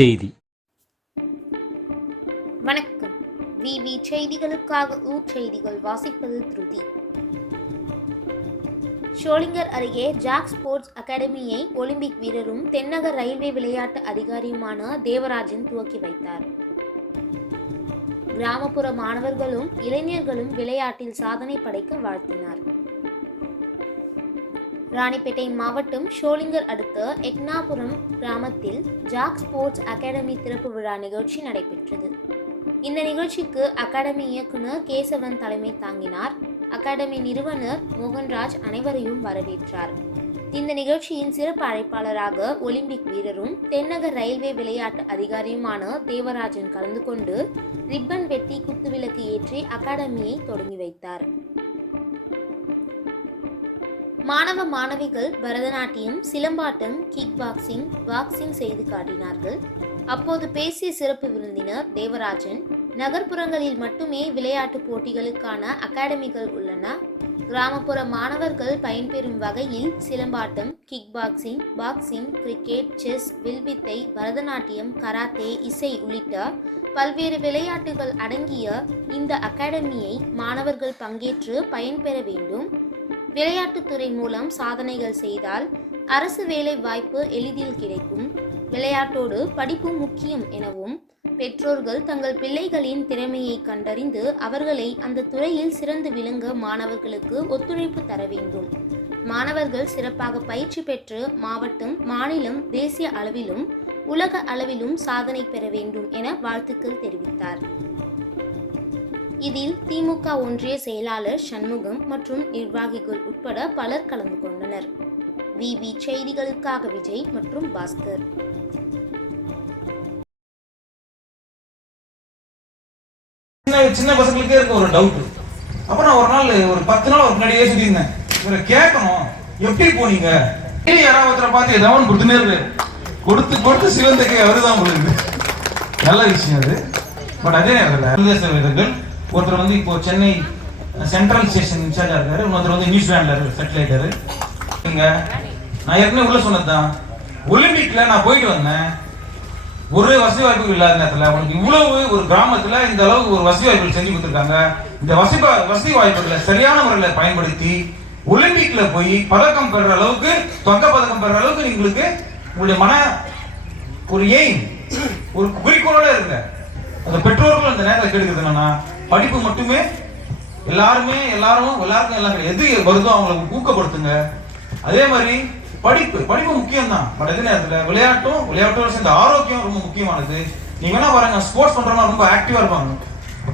செய்தி. வணக்கம். விவி செய்திகளுக்காக ஊர் செய்திகள் வாசிப்பது திருதி. ஷோலிங்கர் அருகே ஜாக் ஸ்போர்ட்ஸ் அகாடமியை ஒலிம்பிக் வீரரும் தென்னக ரயில்வே விளையாட்டு அதிகாரியுமான தேவராஜன் துவக்கி வைத்தார். கிராமப்புற மாணவர்களும் இளைஞர்களும் விளையாட்டில் சாதனை படைக்க வாழ்த்தினார். ராணிப்பேட்டை மாவட்டம் ஷோலிங்கர் அடுத்த எக்னாபுரம் கிராமத்தில் ஜாக் ஸ்போர்ட்ஸ் அகாடமி திறப்பு விழா நிகழ்ச்சி நடைபெற்றது. இந்த நிகழ்ச்சிக்கு அகாடமி இயக்குனர் கேசவன் தலைமை தாங்கினார். அகாடமி நிறுவனர் மோகன்ராஜ் அனைவரையும் வரவேற்றார். இந்த நிகழ்ச்சியின் சிறப்பு அழைப்பாளராக ஒலிம்பிக் வீரரும் தென்னக ரயில்வே விளையாட்டு அதிகாரியுமான தேவராஜன் கலந்து கொண்டு ரிப்பன் வெட்டி குத்துவிளக்கு ஏற்றி அகாடமியை தொடங்கி வைத்தார். மாணவ மாணவிகள் Bharatanatyam silambattam kick boxing boxing செய்து காட்டினார்கள். அப்போது பேசிய சிறப்பு விருந்தினர் தேவராஜன் நகர்ப்புறங்களில் மட்டுமே விளையாட்டு போட்டிகளுக்கான அகாடமிகள் உள்ளன. கிராமப்புற மாணவர்கள் பயன்பெறும் வகையில் silambattam kick boxing boxing cricket chess வில்வித்தை பரதநாட்டியம் கராத்தே இசை உள்ளிட்ட பல்வேறு விளையாட்டுகள் அடங்கிய இந்த அகாடமியை மாணவர்கள் பங்கேற்று பயன்பெற வேண்டும். விளையாட்டுத்துறை மூலம் சாதனைகள் செய்தால் அரசு வேலை வாய்ப்பு எளிதில் கிடைக்கும். விளையாட்டோடு படிப்பு முக்கியம் எனவும் பெற்றோர்கள் தங்கள் பிள்ளைகளின் திறமையை கண்டறிந்து அவர்களை அந்த துறையில் சிறந்து விளங்க மாணவர்களுக்கு ஒத்துழைப்பு தர வேண்டும். மாணவர்கள் சிறப்பாக பயிற்சி பெற்று மாவட்டம் மாநிலம் தேசிய அளவிலும் உலக அளவிலும் சாதனை பெற வேண்டும் என வாழ்த்துக்கள் தெரிவித்தார். இதில் திமுக ஒன்றிய செயலாளர் சண்முகம் மற்றும் நிர்வாகிகள் உட்பட பலர் கலந்து கொண்டனர். விவி செய்திகளுக்காக விஜய் மற்றும் பாஸ்கர். சின்ன சின்ன பசங்களுக்கே இருக்க ஒரு டவுட் அப்ப நான் ஒரு நாள் ஒரு பத்து நாள் ஒரு முன்னாடியே சொல்லியிருந்தேன் இவரை கேட்கணும். எப்படி போனீங்க? டெய்லி யாராவது ஒருத்தரை பார்த்து ஏதாவது கொடுத்துனே இருக்கு கொடுத்து கொடுத்து சிவந்தக்கு அவருதான் உங்களுக்கு நல்ல விஷயம் அது. பட் அதே நேரத்தில் ஒருத்தர் வந்து இப்போ சென்னை சென்ட்ரல் ஸ்டேஷன் இன்சார்ஜா இருக்காரு இன்னொருத்தர் வந்து நியூசிலாண்டில் செட்டில் ஆயிட்டாரு இங்க நான் ஏற்கனவே உள்ள சொன்னதுதான். ஒலிம்பிக்ல நான் போயிட்டு வந்தேன். ஒரு வசதி வாய்ப்புகள் இல்லாத நேரத்தில் உனக்கு இவ்வளவு ஒரு கிராமத்தில் இந்த அளவுக்கு ஒரு வசதி வாய்ப்புகள் செஞ்சு கொடுத்துருக்காங்க. இந்த வசதி வசதி வாய்ப்புகளை சரியான முறையில் பயன்படுத்தி ஒலிம்பிக்ல போய் பதக்கம் பெறுற அளவுக்கு தொங்க பதக்கம் பெறுற அளவுக்கு உங்களுக்கு உங்களுடைய மன ஒரு எய்ம் ஒரு குறிக்கோளோட இருங்க. அந்த பெற்றோர்கள் அந்த நேரத்தில் கேட்கிறது என்னன்னா படிப்பு மட்டுமே எல்லாருமே எல்லாரும் எல்லாருக்கும் எல்லாம் எது வருதோ அவங்களுக்கு ஊக்கப்படுத்துங்க. அதே மாதிரி படிப்பு படிப்பு முக்கியம் தான் பட் அதே நேரத்தில் விளையாட்டும் விளையாட்டோட சேர்ந்த ஆரோக்கியம் ரொம்ப முக்கியமானது. நீங்க வேணா பாருங்க ஸ்போர்ட்ஸ் பண்றவங்க ரொம்ப ஆக்டிவா இருப்பாங்க.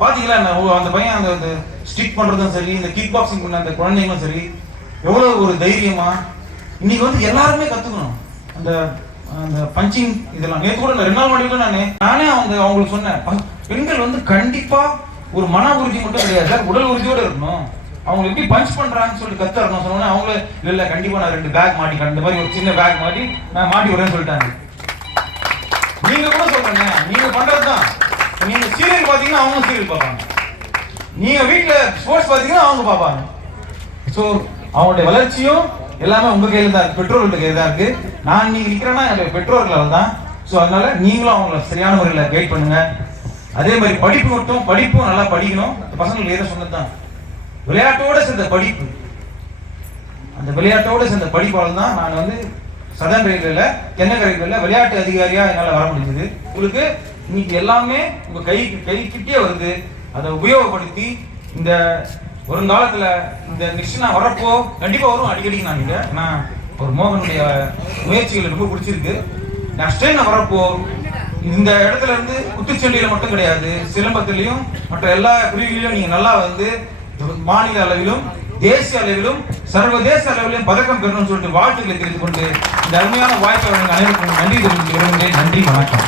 பாத்தீங்களா என்ன, அந்த பையன் அந்த ஸ்டிக் பண்றதும் சரி இந்த கிக் பாக்ஸிங் பண்ண அந்த குழந்தைங்களும் சரி எவ்வளவு ஒரு தைரியமா இன்னைக்கு வந்து எல்லாருமே கத்துக்கணும். அந்த அந்த பஞ்சிங் இதெல்லாம். நேற்று கூட இந்த ரெண்டு நாள் முன்னாடி நானே நானே அவங்க அவங்களுக்கு சொன்னேன் பெண்கள் வந்து கண்டிப்பா ஒரு மன உறுதி மட்டும் கிடையாது. சார் உடல் உறுதியோடு இருக்கணும். அவங்க எப்படி பஞ்ச் பண்றாங்கன்னு சொல்லி கத்துறணும் சொன்னோன்னே அவங்களே இல்ல இல்ல கண்டிப்பா நான் ரெண்டு பேக் மாட்டி இந்த மாதிரி ஒரு சின்ன பேக் மாட்டி நான் மாட்டி விடுறேன்னு சொல்லிட்டாங்க. நீங்க கூட சொல்றீங்க நீங்க பண்றதுதான். நீங்க சீரியல் பாத்தீங்கன்னா அவங்க சீரியல் பார்ப்பாங்க. நீங்க வீட்டில் ஸ்போர்ட்ஸ் பாத்தீங்கன்னா அவங்க பார்ப்பாங்க. ஸோ அவங்களுடைய வளர்ச்சியும் எல்லாமே உங்க கையில தான் இருக்கு. பெற்றோர்கள்ட்ட கையில தான் இருக்கு. நான் நீங்க நிக்கிறேன்னா என்னுடைய பெற்றோர்களால் தான் ஸோ அதனால நீங்களும் அவங்கள சரியான முறையில் கைட் பண்ணுங்க. அதே மாதிரி படிப்பு மட்டும் படிப்பும் நல்லா படிக்கணும். அந்த பசங்களுக்கு ஏதோ சொன்னதுதான்? விளையாட்டோட சேர்ந்த படிப்பு. அந்த விளையாட்டோட சேர்ந்த படிப்பால் தான் நான் வந்து சதன் ரயில்வேல தென்னக ரயில்வேல விளையாட்டு அதிகாரியா என்னால் வர முடிஞ்சது. உங்களுக்கு இன்னைக்கு எல்லாமே உங்க கை கைக்கிட்டே வருது. அதை உபயோகப்படுத்தி இந்த வருங்காலத்தில் இந்த நிச்சயம் வரப்போ கண்டிப்பா வரும். அடிக்கடி நான் இங்க ஏன்னா ஒரு மோகனுடைய முயற்சிகள் ரொம்ப பிடிச்சிருக்கு. நெக்ஸ்ட் டைம் நான் வரப்போ இந்த இடத்துல இருந்து குத்துச்சண்டையில மட்டும் கிடையாது சிலம்பத்திலையும் மற்ற எல்லா பிரிவுகளிலும் நீங்க நல்லா வந்து மாநில அளவிலும் தேசிய அளவிலும் சர்வதேச அளவிலும் பதக்கம் பெறணும்னு சொல்லிட்டு வாழ்த்துக்களை தெரிந்து கொண்டு இந்த அருமையான வாய்ப்பை அனைவருக்கும் நன்றி தெரிவித்து நன்றி வணக்கம்.